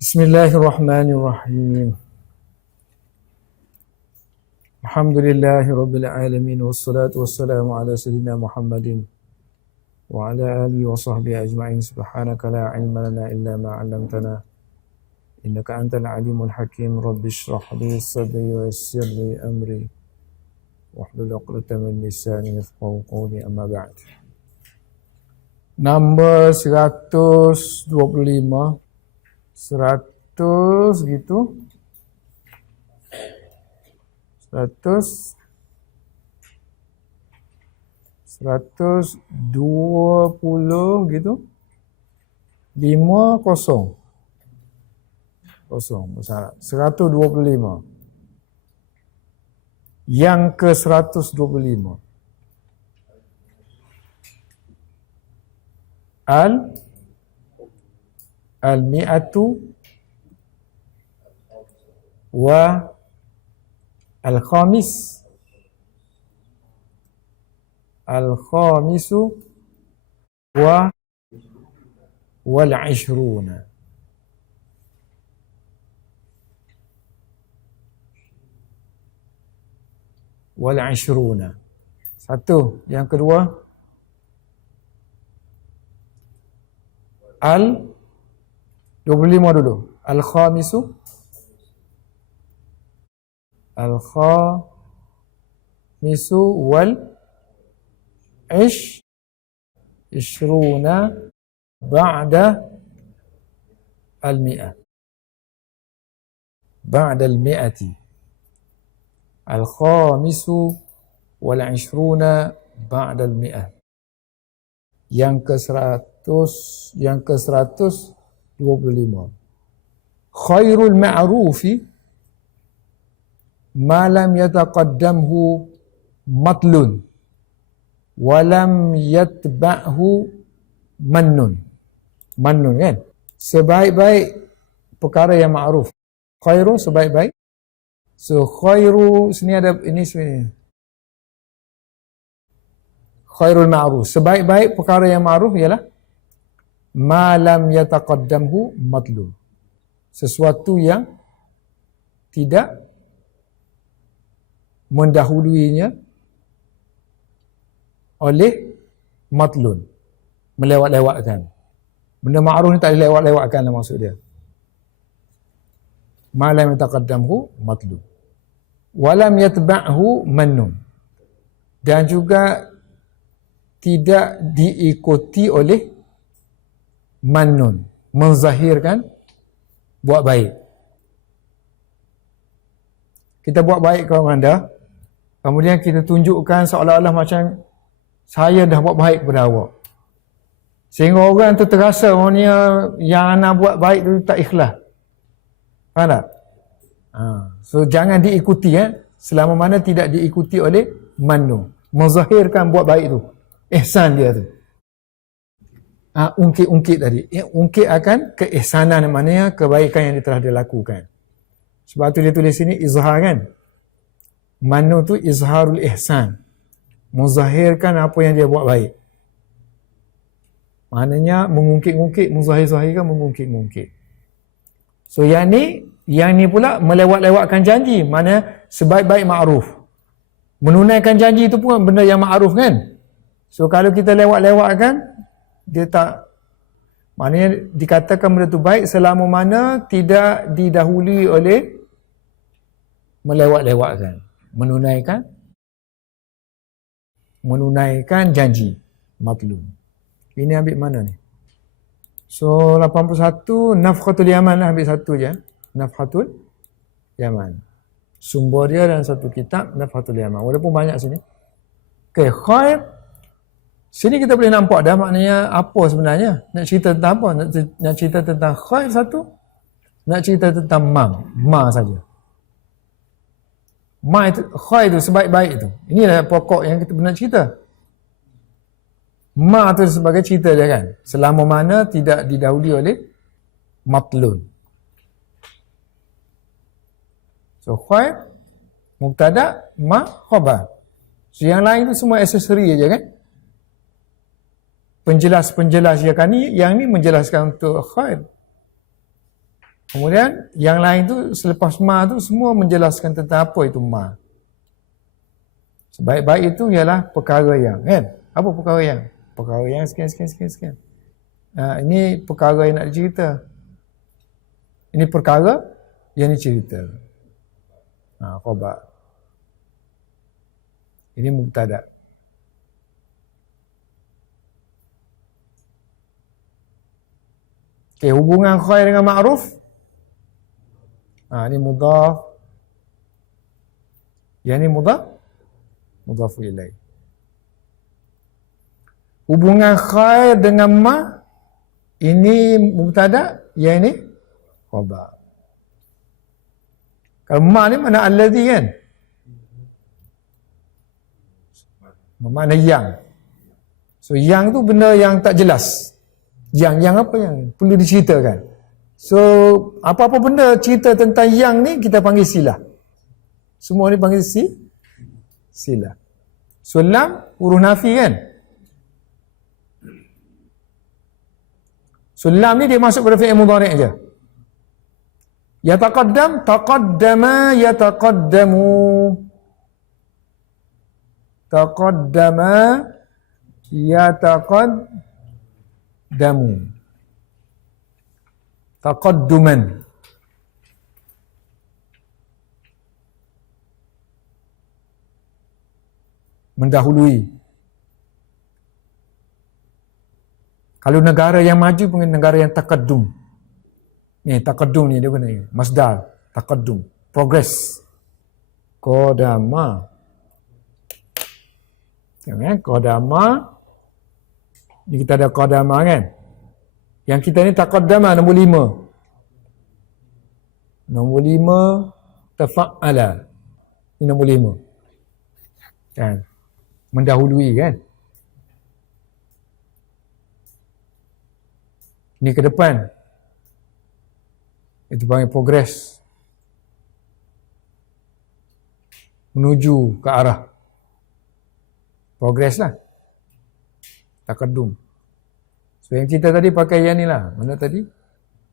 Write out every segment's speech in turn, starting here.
Bismillahirrahmanirrahim. Alhamdulillahirabbil alamin wassalatu wassalamu ala sayyidina Muhammadin wa ala alihi wa sahbihi ajma'in. Subhanaka la ilma lana illa ma 'allamtana innaka antal alimul hakim. Rabbi shrah li sadri wa yassir li amri wahlul 'uqdatam min lisani yafqahu qawli, amma ba'd. Nombor 125, 100 gitu, 100, 120 gitu, 50 kosong besar, 125. Yang ke 125, al-mi'atu wa al-khamisu wa wal-'ishruna. Wal-'ishruna. Satu. Yang kedua, al-25 dulu. Al-khamisu, wal-'ishruna ba'da al-mi'ah. Ba'da al-mi'ati. Al-khamisu wal-'ishruna ba'da al-mi'ah. Yang ke 100, yang ke 125. Khairul ma'rufi ma lam yataqaddamhu matlun wa lam yatba'hu mannun. Mannun kan? Sebaik-baik perkara yang ma'ruf. Khairu sebaik-baik. So khairu sini ada ini sebenarnya. Khairul ma'ruf, sebaik-baik perkara yang ma'ruf ialah ma lam yataqaddamhu matlun. Sesuatu yang tidak mendahuluinya oleh matlun, melewat-lewatkan. Benda ma'ruf ni tak boleh lewat-lewatkan lah maksud dia. Ma lam yataqaddamhu matlun wa lam yatba'hu mannun, dan juga tidak diikuti oleh mannun, menzahirkan buat baik. Kita buat baik kepada anda, kemudian kita tunjukkan seolah-olah macam saya dah buat baik kepada awak, sehingga orang tu terasa yang anda buat baik tu tak ikhlas. Faham tak? So jangan diikuti selama mana tidak diikuti oleh mannun, menzahirkan buat baik tu, ihsan dia tu. Ungkit-ungkit tadi. Ungkit akan keihsanan, maknanya kebaikan yang dia telah dilakukan. Sebab tu dia tulis sini izhar kan. Manu tu izharul ihsan. Menzahirkan apa yang dia buat baik. Maknanya mengungkit-ungkit, menzahir-zahirkan, mengungkit-ungkit. So yang ni pula melewat-lewatkan janji. Mana sebaik-baik ma'ruf. Menunaikan janji itu pun benda yang ma'ruf kan. So kalau kita lewat-lewatkan, dia tak, maknanya dikatakan benda tu baik selama mana tidak didahului oleh melewat-lewatkan, menunaikan janji matlum. Ini ambil mana ni? So 81 Nafhatul Yaman lah, ambil satu je. Nafhatul Yaman. Sumber dia dalam satu kitab Nafhatul Yaman. Walaupun banyak sini. Okay, khair. Sini kita boleh nampak dah maknanya apa sebenarnya. Nak cerita tentang apa? Nak cerita tentang khair satu, nak cerita tentang ma saja. Ma itu, khair itu sebaik-baik itu. Inilah pokok yang kita nak cerita. Ma itu sebagai cerita dia kan. Selama mana tidak didahului oleh matlun. So khair, mubtada, ma, khabar. So yang lain itu semua aksesori aja kan. Penjelas-penjelas yang ni menjelaskan untuk khair. Kemudian yang lain tu selepas ma tu semua menjelaskan tentang apa itu ma. Sebaik-baik itu ialah perkara yang, kan? Apa perkara yang? Perkara yang sekian. Ini perkara yang nak dicerita. Ini perkara yang dicerita. Khabar. Ini mubtada. Okey, hubungan khair dengan ma'ruf. Ini mudhaf. Yang ni mudhaf ilaih. Hubungan khair dengan ma, ini mubtada, yang ini khabar. Kalau ma ni mana alladhi kan? Makna yang. So yang tu benda yang tak jelas. Yang apa yang perlu diceritakan. So apa-apa benda cerita tentang yang ni kita panggil silah. Semua ni panggil silah. So lam huruf nafi kan? So lam ni dia masuk pada fi'il mudhari' je. Yataqaddam, taqaddama, yataqaddamu. Taqaddama, yataqaddamu. Taqadduman. Mendahului. Kalau negara yang maju pun negara yang taqaddum. Ni taqaddum ni dia guna ni. Masdar, taqaddum, progress. Qadama. Tengok kan, qadama. Ni kita ada qadama kan. Yang kita ni taqaddama nombor 5. Nombor 5 tafa'ala. Ini nombor 5. Kan? Mendahului kan. Ni ke depan. Itu panggil progress. Menuju ke arah. Progress lah. Taqaddum. So yang kita tadi pakai yang ni lah. Mana tadi?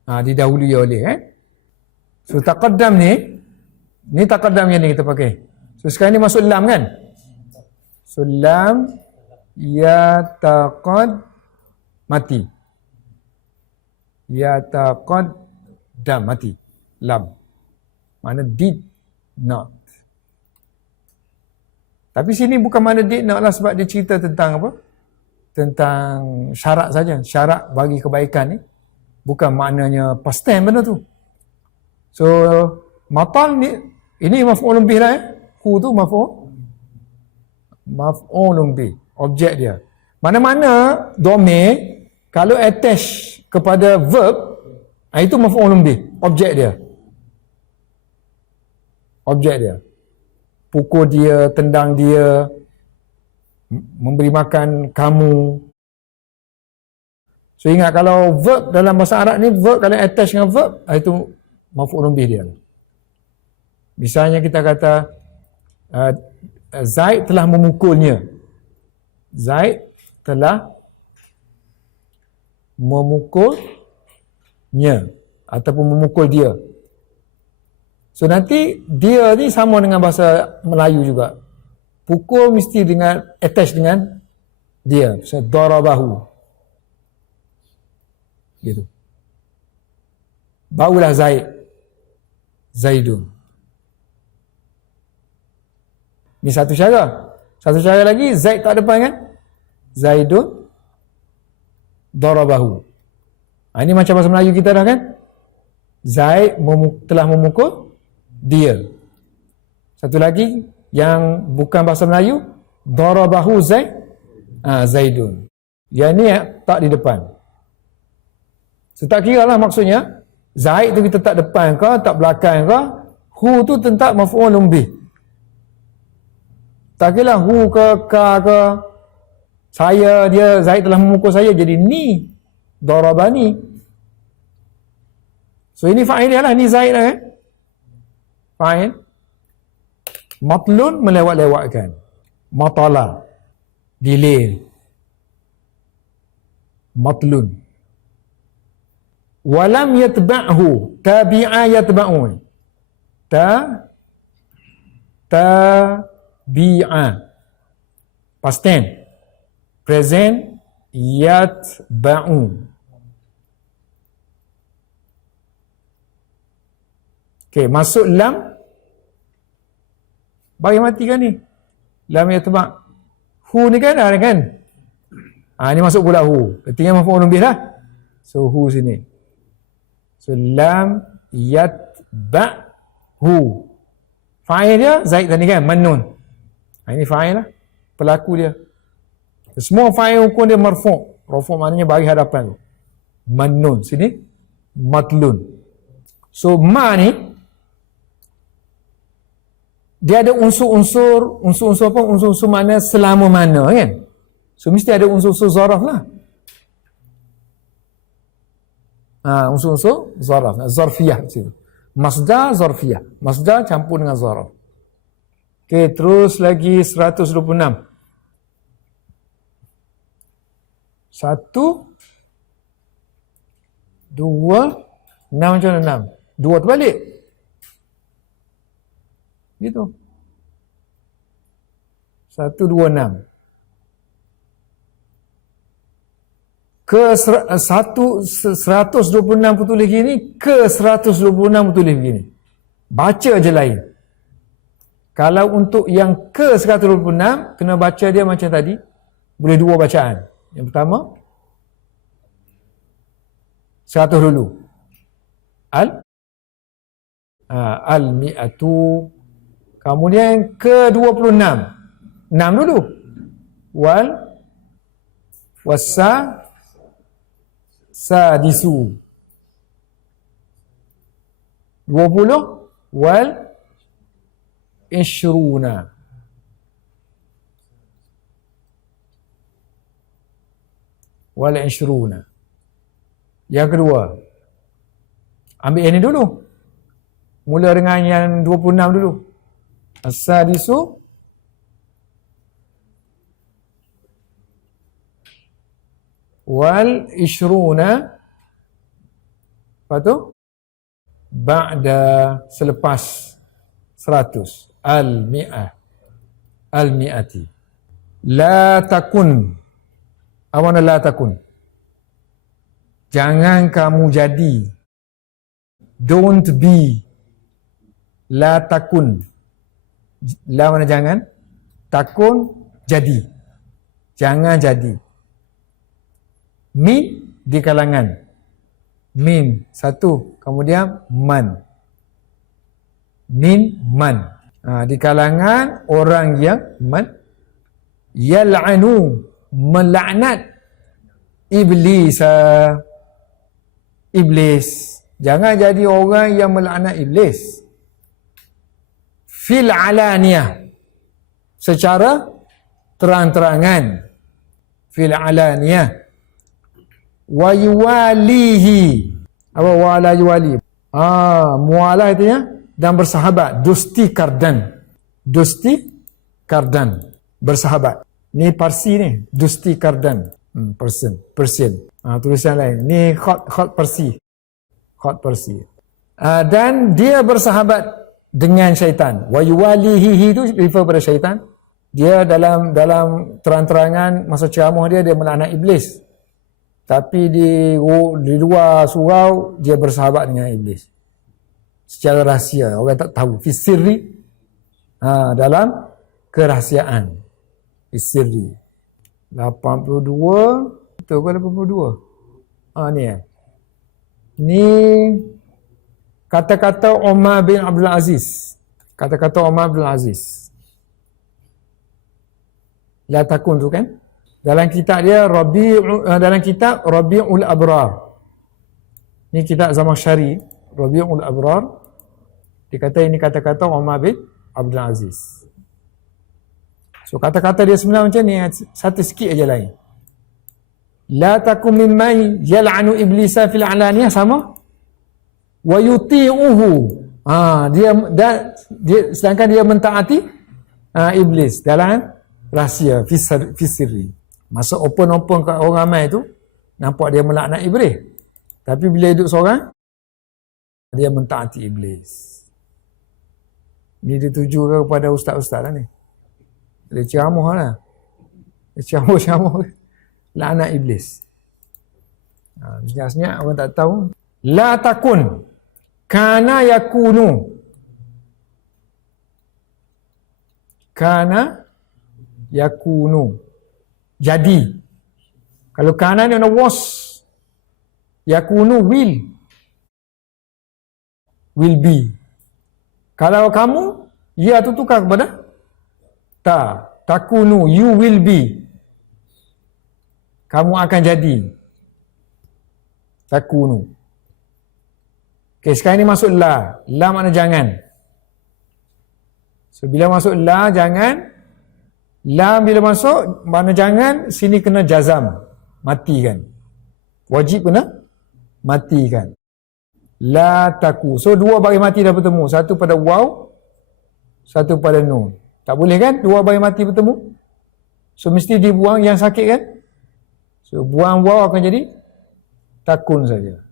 Didahului oleh kan. So taqaddam ni taqaddam yang ni kita pakai. So sekarang ni masuk lam kan. So lam yataqad mati. Yataqaddam mati. Lam. Mana did not. Tapi sini bukan mana did not lah sebab dia cerita tentang apa? Tentang syarat saja. Syarat bagi kebaikan ni. Bukan maknanya past tense benda tu. So matal ni, ini maf'ulun bih lah Hu tu maf'ulun bih. Objek dia. Mana-mana domir kalau attach kepada verb, itu maf'ulun bih. Objek dia. Objek dia. Pukul dia, tendang dia, memberi makan kamu. So ingat kalau verb dalam bahasa Arab ni, verb kalau attach dengan verb, itu maf'ulun bih dia. Misalnya kita kata Zaid telah memukulnya. Zaid telah memukulnya ataupun memukul dia. So nanti dia ni sama dengan bahasa Melayu juga. Pukul mesti dengan attach dengan dia. So darabahu. Gitu. Barulah Zaidun. Ni satu cara. Satu cara lagi, Zaid tak depan kan? Zaidun darabahu. Ini macam bahasa Melayu kita dah kan? Zaid telah memukul dia. Satu lagi yang bukan bahasa Melayu, darabahu Zaidun. Yang ni tak di depan. So tak kira lah maksudnya, Zaid tu kita tak depan ke, tak belakang ke, hu tu tentak maf'ulun bih. Tak kira lah hu ke, ka ke, saya, dia, Zaid telah memukul saya, jadi ni, darabani. So ini fa'il dia lah, ni Zaid lah kan. Fa'il. Matlun, melewat-lewatkan. Matala, delay. Matlun. Walam yatba'hu. Tabi'a yatba'u. Tabi'a. Past tense. Present. Yatba'u. Okey, masuk lam. Bagi mati kan ni? Lam yatba'. Hu ni kan ada kan? Ni masuk pula hu. Artinya maf'ulun bih lah. So hu sini. So lam yatba'hu. Fa'il dia Zaid tadi kan? Mannun. Ini fa'il lah. Pelaku dia. Semua fa'il hukum dia marfu'. Marfu' maknanya bagi hadapan tu. Mannun. Sini matlun. So ma ni dia ada unsur-unsur apa? Unsur-unsur mana selama mana kan? So mesti ada unsur-unsur zaraf lah. Unsur-unsur zaraf, zarfiyah situ. Masdar zarfiyah. Masdar campur dengan zaraf. Okey, terus lagi 126. 1 2 6 macam mana 6? 2 terbalik. Gitu. 1 2 6. Ke 126 tulis gini, ke 126 tulis begini. Baca je lain. Kalau untuk yang ke 126, kena baca dia macam tadi. Boleh dua bacaan. Yang pertama, 100 dulu. Al-mi'atu. Kemudian ke 26. 6 dulu. Sadisu. 20 ishruna. Ishruna. Yang kedua, ambil yang ni dulu. Mula dengan yang 26 dulu. As-sadisu ishruna. Lepas tu ba'da, selepas 100. Al-mi'ati. La takun. Awana la takun. Jangan kamu jadi. Don't be. La takun. La mana jangan? Takun, jadi. Jangan jadi. Min, di kalangan. Min, satu. Kemudian man. Min, man. Di kalangan orang yang man. Yal'anu, melaknat. Iblis. Jangan jadi orang yang melaknat iblis. Fil alaniyah, secara terang-terangan. Fil alaniyah. Wa yuwalihi. Apa wala yuwali? Mualah artinya dan bersahabat. Dosti kardan. Bersahabat. Ni Parsi ni. Dosti kardan. Persian. Tulisan lain. Ni khot Parsi. Dan dia bersahabat dengan syaitan. Wa yuwalihi itu refer pada syaitan. Dia dalam terang-terangan masa ceramah dia melaknat iblis. Tapi di luar surau dia bersahabat dengan iblis. Secara rahsia, orang tak tahu. Fi sirri, dalam kerahsiaan. Fi sirri. 82, betul ke 82? Ni Ni kata-kata Umar bin Abdul Aziz. La takun tu kan? Dalam kitab dia Rabi'ul Abrar. Ni kitab Zamakhsyari, Rabi'ul Abrar. Dia kata ini kata-kata Umar bin Abdul Aziz. So kata-kata dia sebenarnya macam ni, satu sikit aja lain. La takun mimman yal'anu iblisa fil alaniyah, sama. Wa yuti'uhu. Dia sedangkan dia mentaati iblis dalam rahsia, fi sirri. Masa open kat orang ramai tu, nampak dia melaknat iblis. Tapi bila hidup seorang, dia mentaati iblis. Ni dituju kepada ustaz-ustaz lah ni. Dia ceramah lah. Dia ceramah. Laknat iblis. Senyap-senyap orang tak tahu. La takun. Kana yakunu. Kana yakunu. Jadi. Kalau kana ni ada was. Yakunu will be. Kalau kamu, ya tu tukar kepada ta. Takunu, you will be. Kamu akan jadi. Takunu. Okay, sekarang ni masuk la. La makna jangan. So, bila masuk la, jangan. La bila masuk, makna jangan, sini kena jazam. Matikan. Wajib kena matikan. La taku. So, dua baris mati dah bertemu. Satu pada waw, satu pada nun. Tak boleh kan? Dua baris mati bertemu. So, mesti dibuang yang sakit kan? So, buang waw akan jadi takun saja.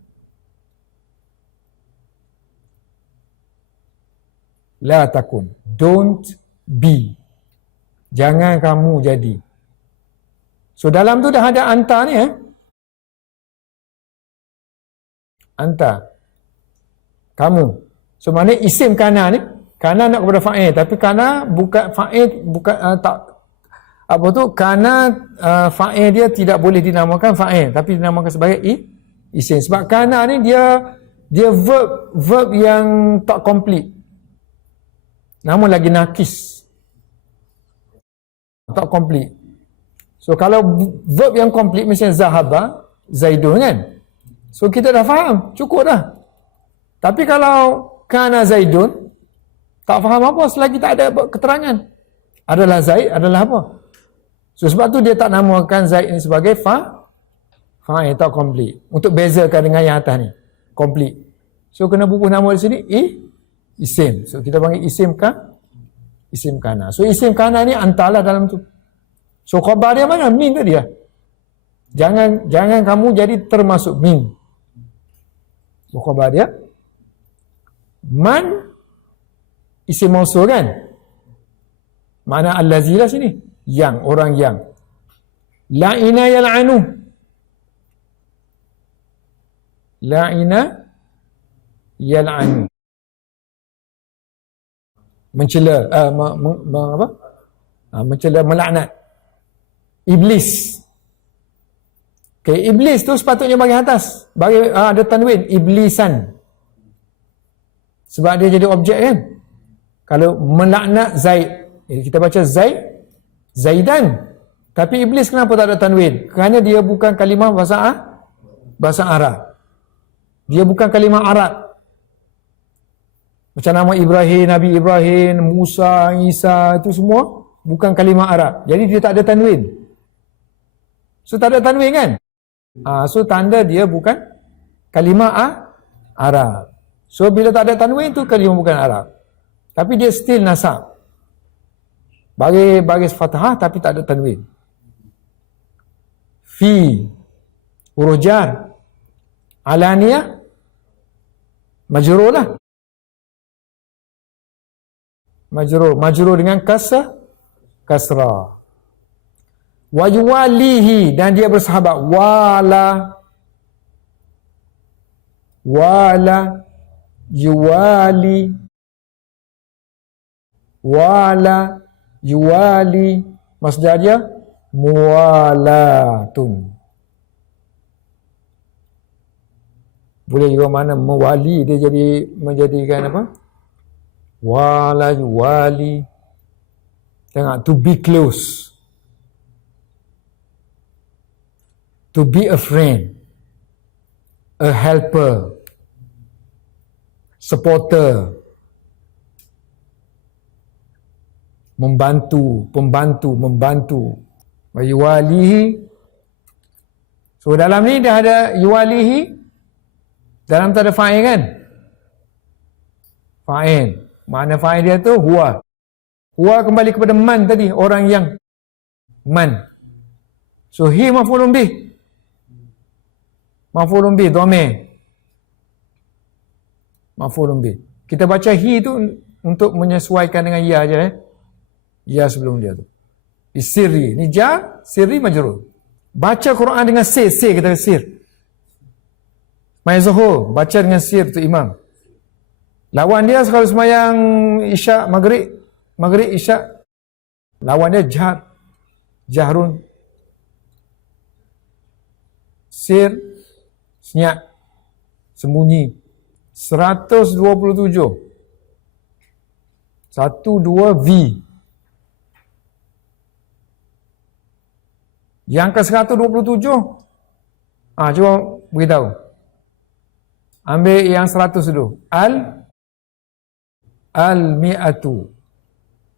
La takun. Don't be. Jangan kamu jadi. So, dalam tu dah ada anta ni anta. Kamu. So, maknanya isim kana ni. Kana nak kepada fa'il. Tapi kana bukan fa'il, bukan tak. Apa tu? Kana fa'il dia tidak boleh dinamakan fa'il. Tapi dinamakan sebagai isim. Sebab kana ni dia verb yang tak complete. Namun lagi nakis. Tak complete. So, kalau verb yang complete misalnya zahaba, zaidun kan? So, kita dah faham. Cukup dah. Tapi kalau kana zaidun, tak faham apa selagi tak ada keterangan. Adalah zaid, adalah apa? So, sebab tu dia tak namakan zaid ni sebagai fa'il, tak complete. Untuk bezakan dengan yang atas ni. Complete. So, kena bubuh nama di sini, isim. So, kita panggil isim kana. So, isim kana ni antarlah dalam tu. So, khabar dia mana? Min tadi lah. Jangan kamu jadi termasuk min. So, khabar dia man isim mausul kan? Mana allazi lah sini? Yang, orang yang. La'ina yal'anu. La'ina yal'anu. Mencela, mencela, melaknat. Iblis. Okay, iblis tu sepatutnya bagi atas. Bagi ada tanwin, iblisan. Sebab dia jadi objek kan. Kalau melaknat Zaid, kita baca Zaidan. Tapi iblis kenapa tak ada tanwin? Kerana dia bukan kalimah bahasa Arab. Dia bukan kalimah Arab. Macam nama Ibrahim, Nabi Ibrahim, Musa, Isa, itu semua bukan kalimah Arab. Jadi dia tak ada tanwin. So tak ada tanwin kan? So tanda dia bukan kalimah Arab. So bila tak ada tanwin tu kalimah bukan Arab. Tapi dia still nasab. Baris fathah tapi tak ada tanwin. Fi, huruf jar, alaniyah, majrur lah. Majrur dengan kasrah. Wa yuwalihi, dan dia bersahabat. Wala yuwali, wala yuwali, masdar dia muwalatun. Boleh juga mana mewali, dia jadi menjadikan apa? Wala yuwali. Tengok, to be close, to be a friend, a helper, supporter, membantu. Wa yuwalihi. So dalam ni dah ada yuwalihi, dalam tu ada fa'il kan? Fa'il. Makna fa'il dia tu huwa. Huwa kembali kepada man tadi, orang yang. Man. So hi maf'ulun bih. Maf'ulun bih, dhamir. maf'ulun bih. Kita baca hi tu untuk menyesuaikan dengan ya aja ya sebelum dia tu. Sirri, ni jar, sirri majrur. Baca Quran dengan sir kita sir. Mai zuhur baca dengan sir tu imam. Lawan dia kalau semayang isyak maghrib isyak, lawan dia jahrun, sir, senyap, sembunyi. 127 12 V. Yang ke 127 cuba beritahu. Ambil yang 100 dulu. Al-mi'atu.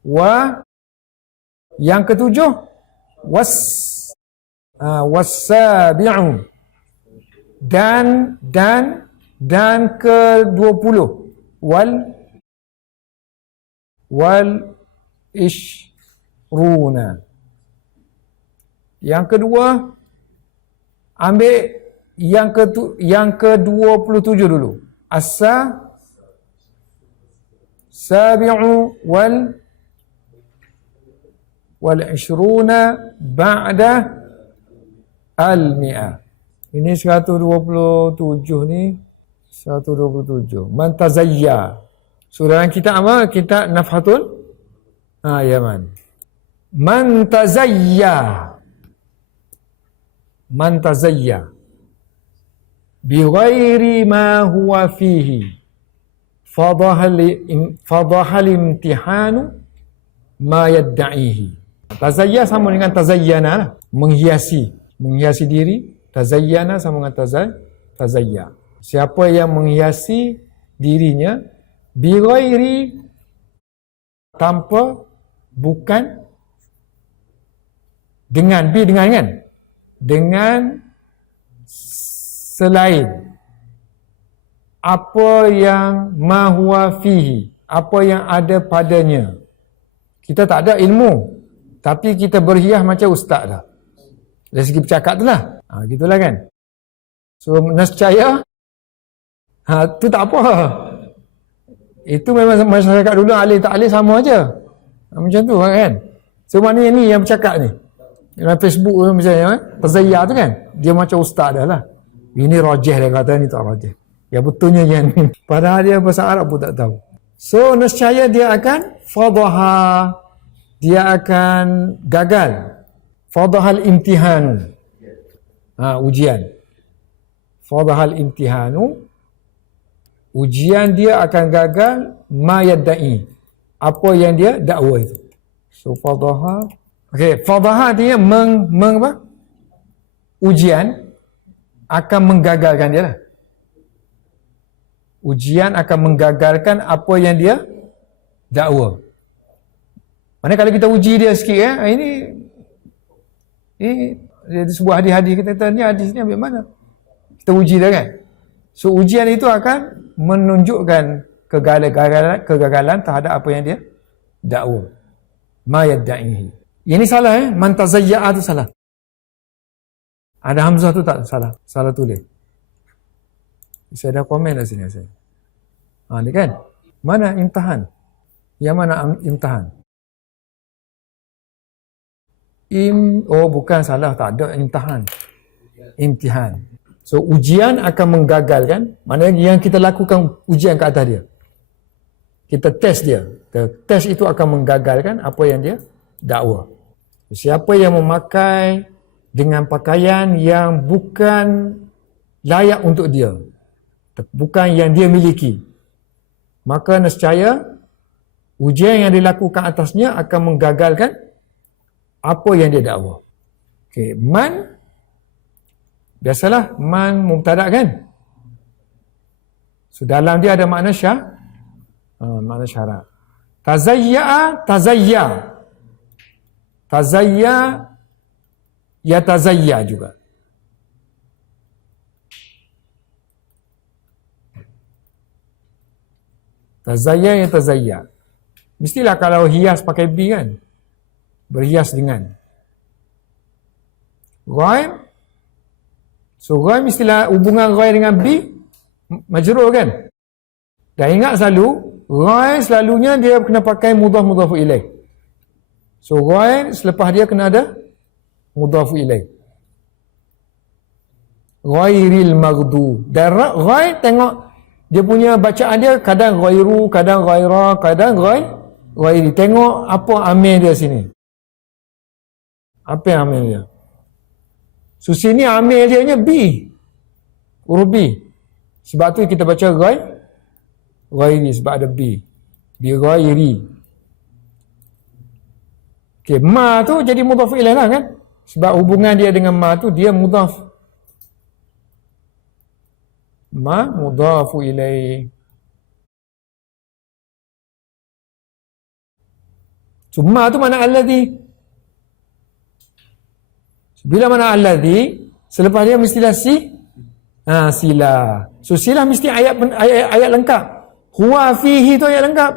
Wa yang ke-7 was-sabi'u. Dan ke-20 wal ishruna. Yang kedua ambil yang ke-27 dulu. Sabi'u wal ishruna ba'da al-mi'ah. Ini 127 ni 127. Man tazayya. So dalam kitab apa? Kitab Nafhatul Yaman. Man tazayya bi ghairi ma huwa fihi fadahal imtihanu ma yadda'ihi. Tazayya sama dengan tazayyana lah. Menghiasi diri. Tazayyana sama dengan tazayya. Siapa yang menghiasi dirinya bi ghairi, tanpa, bukan, dengan kan, dengan selain apa yang ma huwa fihi, apa yang ada padanya. Kita tak ada ilmu tapi kita berhias macam ustaz dah dari segi bercakap tu lah. Gitulah kan. So nescaya tu tak apa. Itu memang masyarakat dulu alih tak alih sama aja. Macam tu kan. So maknanya ni yang bercakap ni dalam Facebook misalnya Tazayya tu kan, dia macam ustaz dah lah. Ini rajih dia kata, ni tak rajih. Ya betulnya yang ni. Padahal dia bahasa Arab pun tak tahu. So nescaya dia akan fadaha, dia akan gagal. Fadahal imtihanu, ujian. Fadahal imtihanu, ujian dia akan gagal. Ma yadda'i, apa yang dia dakwa itu. So fadaha, fadaha artinya apa? Ujian akan menggagalkan dia lah. Ujian akan menggagalkan apa yang dia dakwa. Mana kalau kita uji dia sikit ini sebuah hadis-hadis kita kata, ni hadis ni ambil mana? Kita uji dia kan. So ujian itu akan menunjukkan kegagalan terhadap apa yang dia dakwa. Ma yadda'ihi. Ini salah man tazayya'a tu salah. Ada hamzah tu tak salah. Salah tulis. Saya ada komen dah sini saya. Ni kan. Mana imtihan? Yang mana imtihan? Bukan salah, tak ada imtihan. Imtihan. So ujian akan menggagalkan, maknanya yang kita lakukan ujian ke atas dia. Kita test dia. Test itu akan menggagalkan apa yang dia dakwa. Siapa yang memakai dengan pakaian yang bukan layak untuk dia, bukan yang dia miliki, maka nescaya ujian yang dilakukan atasnya akan menggagalkan apa yang dia dakwa. Man, biasalah man mubtada kan. So dalam dia ada makna makna syarat. Tazayya ya tazayya juga. Tazayya ya tazayya. Mestilah kalau hias pakai bi kan, berhias dengan ghaib. So ghaib mestilah hubungan ghaib dengan bi majrur kan. Dan ingat selalu, ghair selalunya dia kena pakai mudhaf ilaih. So ghair selepas dia kena ada mudhaf ilaih. Ghairil maghdub. Dan ghair tengok dia punya bacaan dia kadang ghairu, kadang ghaira, kadang ghairi. Tengok apa amil dia sini. Apa yang amil dia? So sini amil dia nya B. Huruf B. Sebab tu kita baca ghairi sebab ada B. Bi ghairi. Okey, ma tu jadi mudhaf ilaih lah kan? Sebab hubungan dia dengan ma tu dia mudhaf. Ma mudhaf ilaih. So ma tu mana alladhi? Bila mana alladhi, selepas dia mestilah sila. So sila mesti ayat lengkap. Huwa fihi tu ayat lengkap.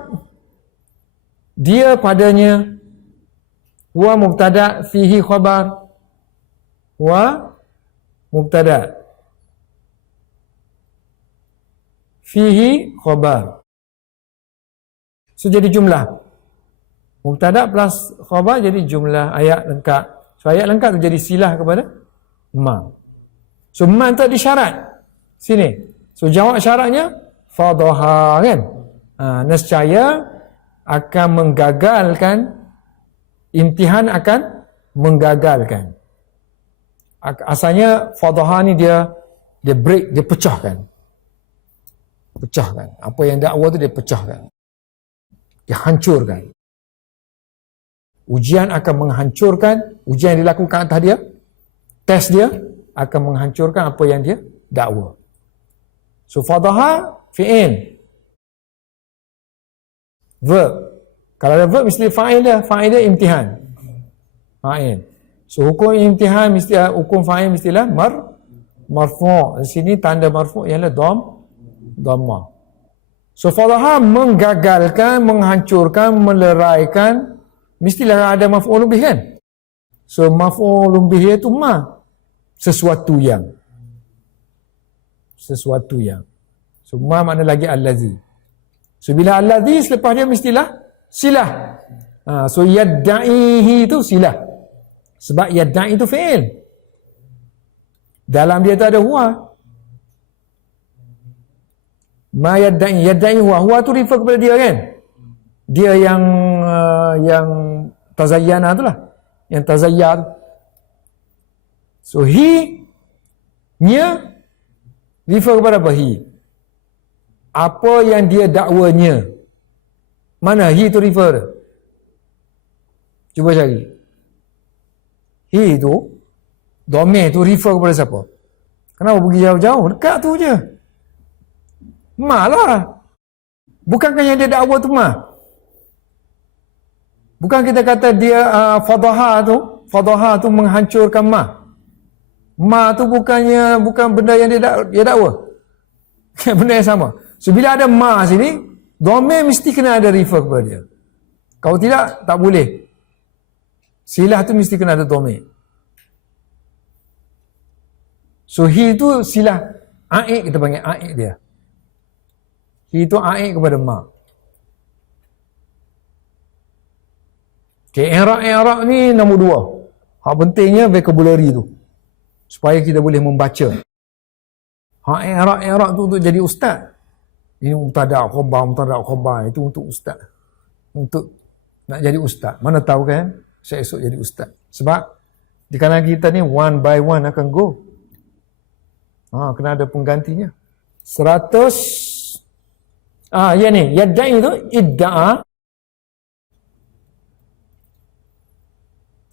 Dia padanya. Huwa mubtada, fihi khabar. Huwa mubtada, fihi khabar. So jadi jumlah. Mubtada plus khabar jadi jumlah ayat lengkap. So ayat lengkap tu jadi silah kepada ma. So ma tu ada syarat. Sini. So jawab syaratnya fadhaha kan. Nescaya akan menggagalkan, imtihan akan menggagalkan. Asalnya fadhaha ni dia break, dia pecahkan. Pecahkan. Apa yang dakwa tu dia pecahkan. Dia hancurkan. Ujian akan menghancurkan, ujian yang dilakukan atas dia, tes dia akan menghancurkan apa yang dia dakwa. So fadhaha fi'il, verb. Kalau ada verb mesti fa'il dia imtihan. Fa'il. So hukum imtihan mesti, hukum fa'il mestilah marfu'. Di sini tanda marfu' ialah dhammah. So fadhaha menggagalkan, menghancurkan, meleraikan, mestilah ada maf'ul bih kan? So maf'ul bih itu ma, sesuatu yang. So ma makna lagi allazi. So bila allazi selepas dia mestilah silah. So yadda'ihi itu silah. Sebab yadda'i itu fi'il. Dalam dia tu ada huwa. Ma yadda'i huwa tu refer kepada dia kan? Dia yang tazayyana tu lah, yang tazayyar. So nya refer kepada apa? Apa yang dia dakwanya. Mana tu refer? Cuba cari. Tu domir tu refer kepada siapa? Kenapa pergi jauh-jauh? Dekat tu je. Ma lah. Bukankah yang dia dakwa tu ma? Bukan kita kata dia fadhaha tu menghancurkan ma. Ma tu bukan benda yang dia dakwa. Benda yang sama. So bila ada ma sini, dhamir mesti kena ada refer kepada dia. Kalau tidak, tak boleh. Silah tu mesti kena ada dhamir. So tu silah aid, kita panggil aid dia. Tu aid kepada ma. Okay, i'rab ni nombor 2. Hak pentingnya vocabulary tu. Supaya kita boleh membaca. Hak i'rab tu untuk jadi ustaz. Ini mubtada' khabar, itu untuk ustaz. Untuk nak jadi ustaz. Mana tahu kan, saya esok jadi ustaz. Sebab di kalangan kita ni one by one akan go. Kena ada penggantinya. 100. Ya ni, yadda'i tu idda'a.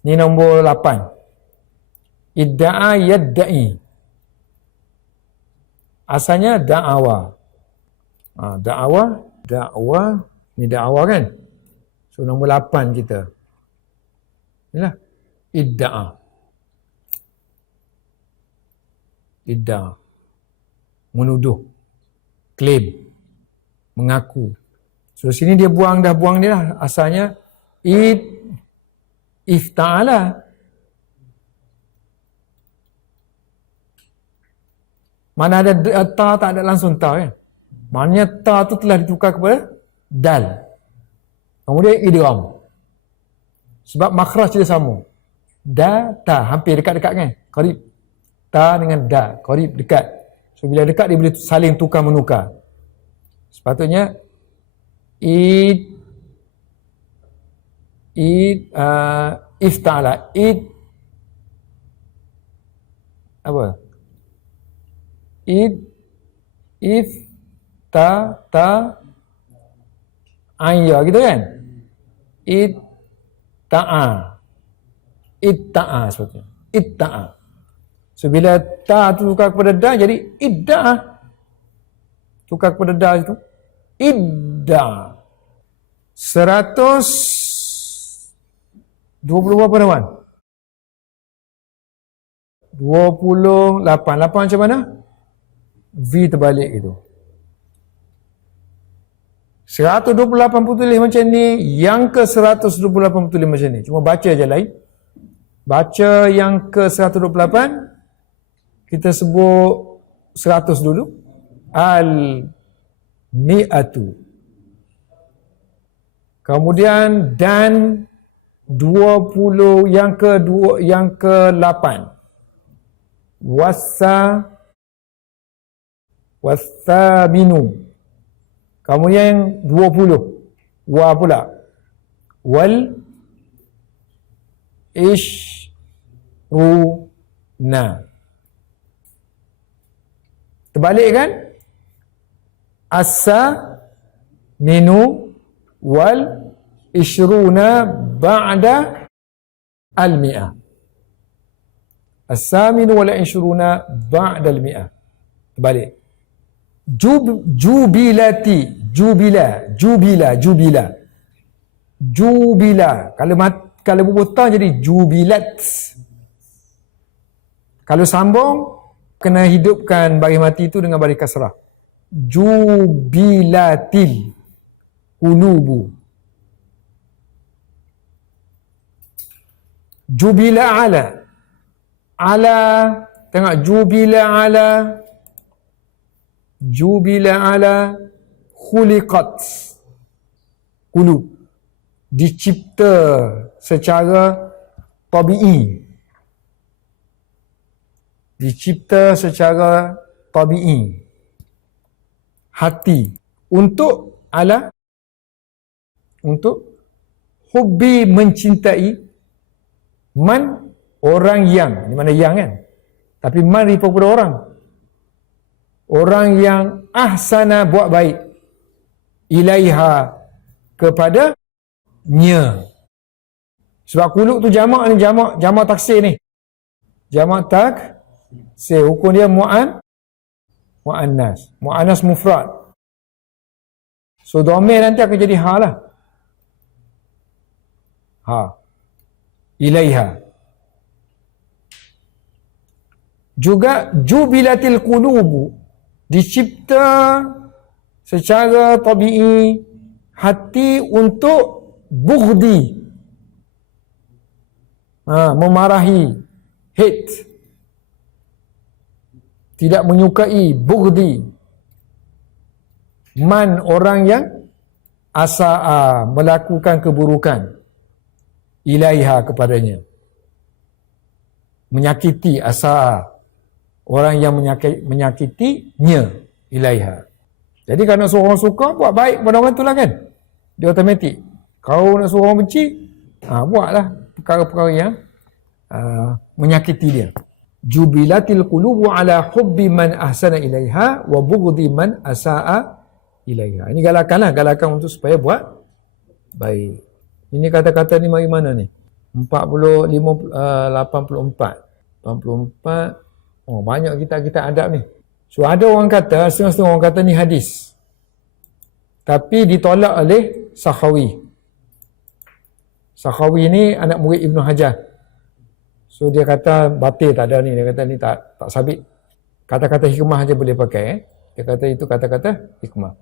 Ni nombor 8. Idda'a yadda'i. Asalnya da'awa. Da'wa. Ni da'awa kan? So nombor 8 kita. Inilah. Idda'a. Menuduh. Klaim. Mengaku. So sini dia dah buang dia lah. Asalnya ifta'ala. Mana ada ta, tak ada langsung ta kan? Maknanya ta tu telah ditukar kepada dal. Kemudian idgham. Sebab makhraj dia sama. Da, ta, hampir dekat-dekat kan? Qarib. Ta dengan da, qarib, dekat. So bila dekat dia boleh saling tukar menukar. Sepatutnya ifta'ala, apa? Aya gitu kan? Itta'a sepatutnya. Itta'a. So bila ta tu tukar kepada da jadi idda'a. Tukar kepada da itu idda. 120 berapa teman? 28. 8 macam mana? V terbalik itu. 128 tulis macam ni, yang ke 128 tulis macam ni. Cuma baca je lain. Baca yang ke 128, kita sebut 100 dulu. Al-mi'atu. Kemudian dan 20 yang ke 8. Wassaminu. Kemudian yang 20. Wa pula. Wal ishruna. Terbalik kan? Assa minu wal ishruna ba'da al-mi'ah. As-saminu wal ishruna ba'da al-mi'ah. Terbalik. Jubila. Kalau berputar jadi jubilat. Kalau sambung kena hidupkan baris mati itu dengan baris kasrah. Jubilatil qulubu. Jubila ala, tengok, jubila ala khuliqat qulub, dicipta secara tabi'i, hati, untuk hubbi, mencintai, man, orang yang, di mana yang kan, tapi man ripa pada orang yang ahsana, buat baik, ilaiha, kepadanya. Sebab kuluk tu jamak ni, jamak taksir ni, jamak taksir, hukum dia mu'annas mufrad. So dhamir nanti akan jadi ha lah, ilaiha. Juga jubilatil qulubu, dicipta secara tabi'i hati untuk bughdi, memarahi, hate, tidak menyukai, bughdi, man, orang yang asa'a, melakukan keburukan, ilaiha, kepadanya, menyakiti, asa'a, orang yang menyakitinya, ilaiha. Jadi kalau nak suruh orang suka, buat baik pada orang tu lah kan, dia automatik. Kau nak suruh orang benci, buatlah perkara-perkara yang menyakiti dia. Jubilatil qulubu ala hubbi man ahsana ilaiha wa bughdi man asa'a ilaiha. Ini galakan untuk supaya buat baik. Ini kata-kata ni mari mana ni? 84. Oh, banyak kita adab ni. So ada orang kata, setengah-setengah orang kata ni hadis, tapi ditolak oleh Sakhawi. Sakhawi ni anak murid Ibn Hajar. So dia kata batil, tak ada ni. Dia kata ni tak sabit. Kata-kata hikmah aja boleh pakai. Dia kata itu kata-kata hikmah.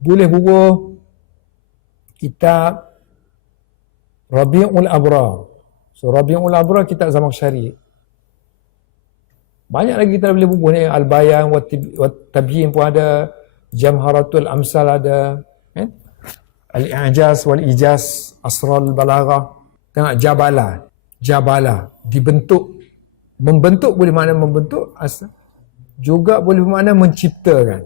Boleh bubuh kitab Rabi'ul Abrar. So Rabi'ul Abrar kitab Zamakhsyari. Banyak lagi kita boleh bubuh ni. Al-Bayan wa Tabyin pun ada. Jamharatul Amsal ada, kan? Al-I'jaz wal-Ijaz, Asral Balaghah. Tengok Jabala dibentuk, membentuk boleh makna membentuk, juga boleh bermakna menciptakan.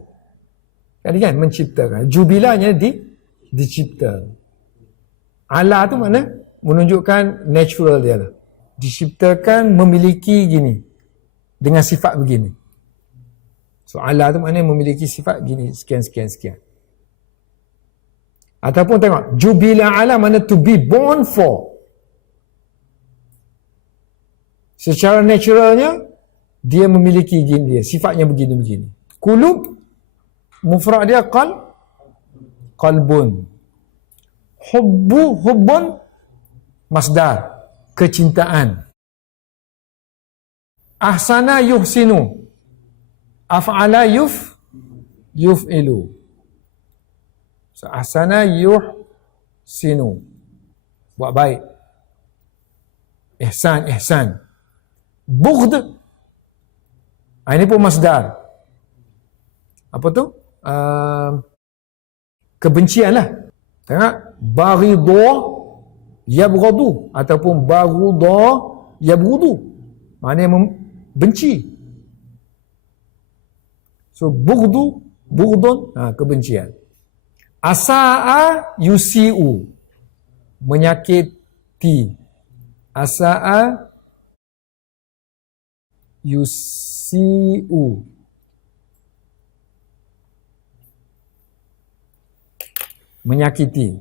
Kan menciptakan. Jubilanya dicipta. Ala tu makna menunjukkan natural dia lah. Diciptakan memiliki gini, dengan sifat begini. So ala tu maknanya memiliki sifat gini, sekian. Ataupun tengok, jubila ala mana to be born for. Secara naturalnya dia memiliki gini dia, sifatnya begini. Qulub mufrad dia qalbun. Hubbun masdar, kecintaan. Ahsana yuhsinu, af'ala yuf'ilu. So, ahsana yuhsinu, buat baik. Ihsan. Bughd, ini pun masdar. Apa tu? Kebencian lah. Tengok, baghidha yabghadu ataupun baghudha yabghudu, maknanya benci. So bughdun, kebencian. Asa'a yusi'u, menyakiti. Asa'a yusi'u, menyakiti.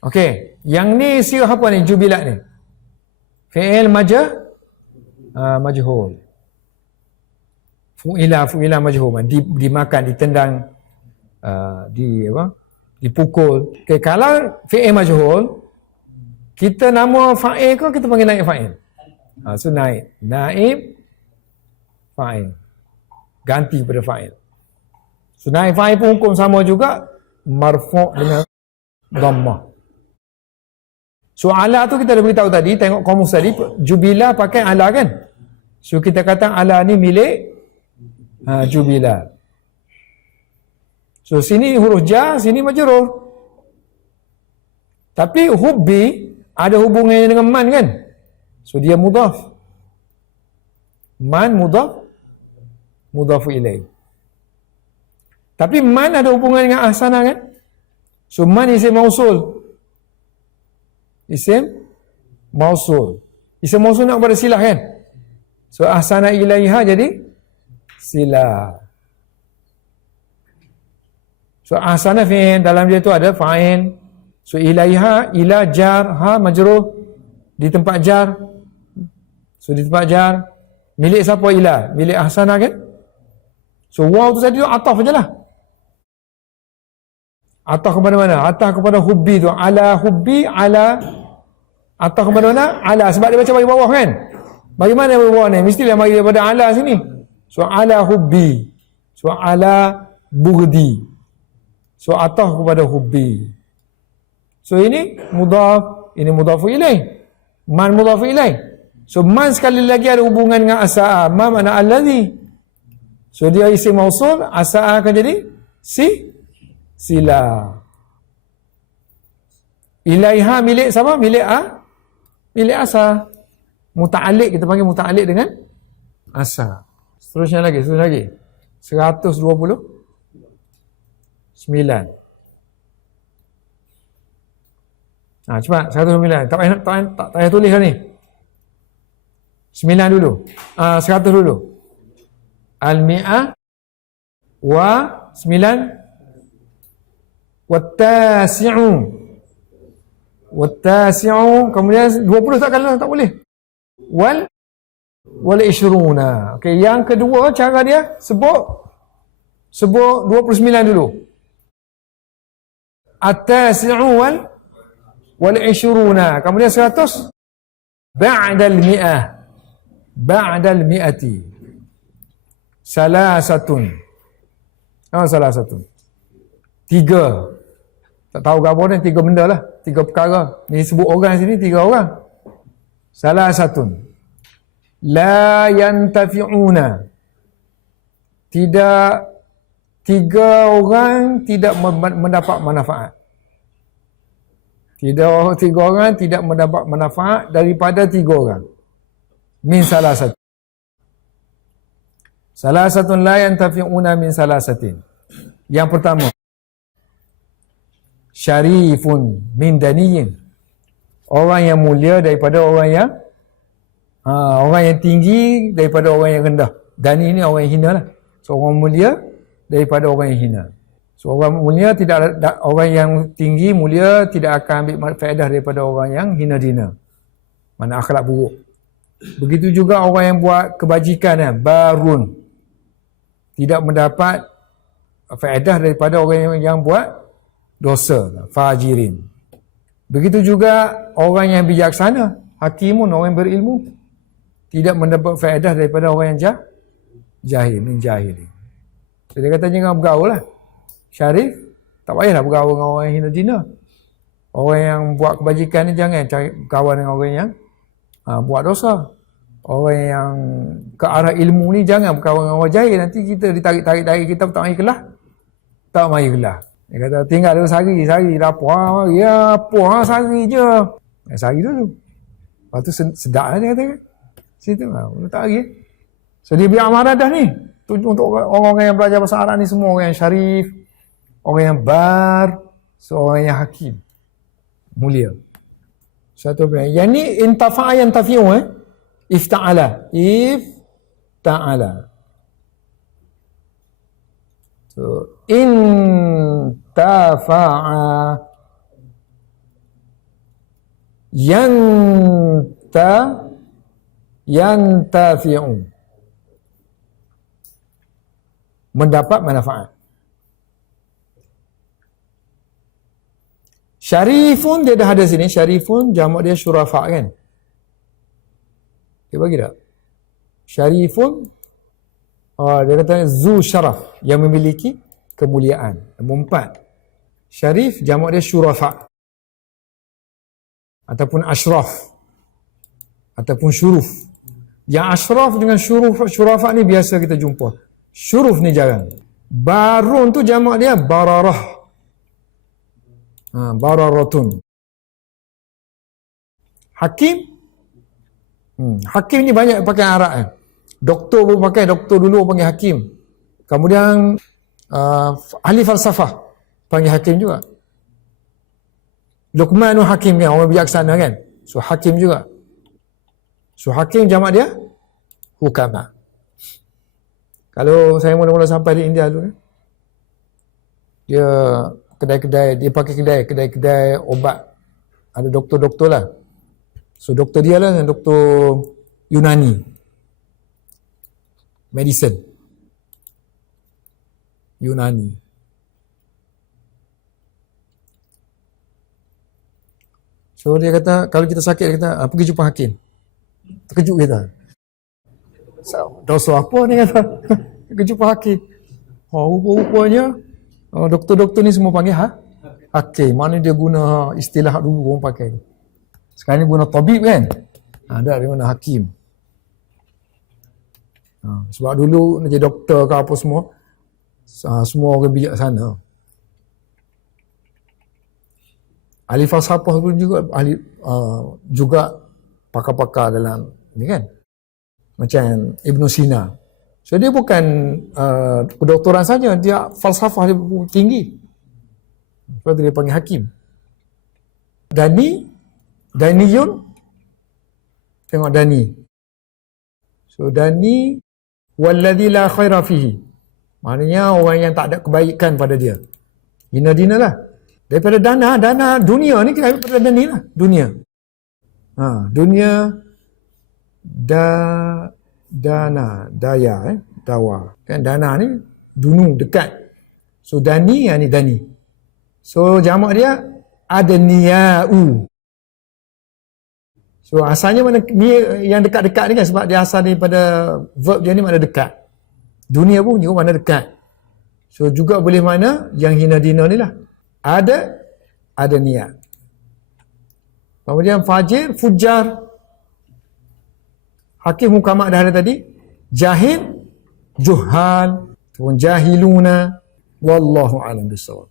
Okey, yang ni sirah apa ni, jubilat ni? Fi'il majhul. Fu'ila majhul, dimakan, ditendang, dipukul. Okey, kalau fi'il majhul, kita nama fa'il ke kita panggil naib fa'il? So naib fa'il, ganti pada fa'il. So naib fa'il pun hukum sama juga, marfu' dengan dhammah. So ala tu kita dah beritahu tadi, tengok kamus tadi, jubila pakai ala kan. So kita kata ala ni milik jubila. So sini huruf jar, sini majrur. Tapi hubbi ada hubungannya dengan man kan. So dia mudhaf. Man mudhaf ilaih. Tapi man ada hubungan dengan ahsana kan. So man isim mausul. Isim mausul nak kepada silah kan. So ahsana ilaiha jadi silah. So ahsana fi'il, dalam dia tu ada fa'il. So ilaiha, ila jar, ha majrur di tempat jar. So di tempat jar, milik siapa ila? Milik ahsana kan. So waw tu tadi tu ataf je lah. Ataf kepada mana? Ataf kepada hubbi tu. Ala hubbi, ala. Ataf kepada mana? Ala. Sebab dia baca bagi bawah kan? Bagaimana bagi bawah ni? Mestilah bagi daripada ala sini. So ala hubbi. So ala bughdi. So ataf kepada hubbi. So ini mudhaf, ini mudhafu ilaih. Man mudhafu ilaih. So man sekali lagi ada hubungan dengan asa'a. Man mana allazi. So dia isim mausul, asa'a akan jadi sila. Ilaiha milik siapa? Milik asa. Muta'alliq, kita panggil muta'alliq dengan asa. Seterusnya lagi. 129. Cepat 129. Tak payah tulis lah ni. 9 dulu. 100 dulu. Al-mi'ah wa 9 wattasi'u, kemudian 20 tak boleh. Wal ishruna. Okey, yang kedua cara dia sebut 29 dulu. At-tasi'u wal ishruna. Kemudian 100 ba'dal mi'ati. Salasatun. Salasatun. 3. Tak tahu apa ni, 3 benda lah. 3 perkara. Ni sebut orang sini, 3 orang. Salasatun. La yantafi'una. Tidak tiga orang tidak mendapat manfaat. Tiga orang tidak mendapat manfaat daripada tiga orang. Min salah satu. Salah satu la yantafi'una min salah satin. Yang pertama, syarifun min daniyin. Orang yang mulia daripada orang yang tinggi daripada orang yang rendah. Dani ni orang yang hina lah. So orang mulia daripada orang yang hina. So orang mulia orang yang tinggi mulia tidak akan ambil faedah daripada orang yang hina-hina. Mana akhlak buruk. Begitu juga orang yang buat kebajikan, barun, tidak mendapat faedah daripada orang yang buat dosa, fajirin. Begitu juga orang yang bijaksana, hakimun, orang yang berilmu, tidak mendapat faedah daripada orang yang jahil, min jahilin. Jadi dia kata jangan bergaul lah. Syarif, tak payahlah bergaul dengan orang yang hina-hina. Orang yang buat kebajikan ni jangan cari kawan dengan orang yang buat dosa. Orang yang ke arah ilmu ni jangan berkawan dengan orang jahil. Nanti kita ditarik-tarik kita tak mari kelas. Tak mari kelas. Dia kata tinggal dulu sehari lapar, ya apa sehari je. Sehari dulu. Lepas tu sedap lah dia kata. Situ lah, tak lagi. So dia biar amarah dah ni. Untuk orang-orang yang belajar bahasa Arab ni semua orang yang syarif, orang yang bar, seorang yang hakim, mulia. Satu benda. Yang ni intafa'a yang tafi'u ifta'ala. Ifta'ala. So intafa'a yantafi'u. Mendapat manfaat. Syarifun dia dah ada sini. Syarifun jamak dia syurafa kan. Dia bagi tak? Syarifun dia kata zu syaraf, yang memiliki kemuliaan. Nombor 4. Syarif jamak dia syurafa ataupun ashraf ataupun syuruf. Yang ashraf dengan syurafa ni biasa kita jumpa. Syuruf ni jarang. Barun tu jamak dia bararah. Bararatun. Hakim. Hakim ni banyak pakai Arab kan. Doktor pun pakai, doktor dulu panggil hakim. Kemudian ahli falsafah panggil hakim juga. Luqmanul Hakim kan, orang bijaksana kan. So hakim juga. So hakim jamak dia hukama. Kalau saya mula-mula sampai di India dulu, dia kedai-kedai, dia pakai kedai obat. Ada doktor-doktor lah. So doktor dia lah, doktor Yunani. Medicine. Yunani. So dia kata, kalau kita sakit, dia kata, pergi jumpa hakim. Terkejut kita. Dosa apa ni kata? Pergi jumpa hakim. Rupa-rupanya doktor-doktor ni semua panggil hakim. Mana dia guna istilah dulu orang pakai. Sekarang ni guna tabib kan? Ada dia guna hakim. Sebab dulu nak jadi doktor ke apa semua, semua orang bijaksana. Ahli falsafah pun juga juga pakar-pakar dalam ni kan. Macam Ibn Sina. So dia bukan kedoktoran saja, dia falsafah dia tinggi. Sebab tu dia panggil hakim. Daniyun. Tengok Dani. So Dani walladzi la khaira fihi. Maknanya orang yang tak ada kebaikan pada dia. Hina-dina lah. Daripada dana dunia ni kita daripada dani lah. Dunia. Dunia daya dawa. Kan dana ni dunu dekat. So dani ni dani. So jamak dia adniya'u. So asalnya mana ni yang dekat-dekat ni kan, sebab dia asal daripada verb dia ni makna dekat. Dunia pun juga makna dekat. So juga boleh makna yang hina-dina ni lah. Ada niat. Kemudian fajir, fujar. Hakim hukamak dah ada tadi. Jahil, juhal, ataupun jahiluna. Wallahu a'lam bissawab.